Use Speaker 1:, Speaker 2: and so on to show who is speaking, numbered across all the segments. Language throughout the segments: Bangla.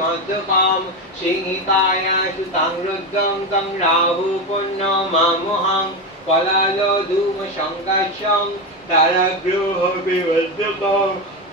Speaker 1: मधुपां सिंहितायासु तां रुद्रं तं राहुपुण्यमामुहां पलालो धूमशङ्कर्षं तरगृहविवर्धितम्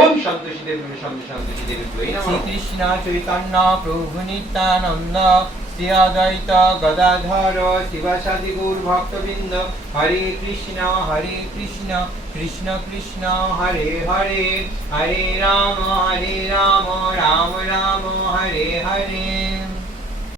Speaker 1: ওম সন্তোষীদেব সন্ত সন্তোষীদেব
Speaker 2: শ্রীকৃষ্ণ চৈতন্য প্রভু নিত্যানন্দ শ্রী গদাধর শিবাসাদি গুর ভক্তবৃন্দ হরে কৃষ্ণ হরে কৃষ্ণ কৃষ্ণ কৃষ্ণ হরে হরে হরে রাম হরে রাম রাম রাম হরে হরে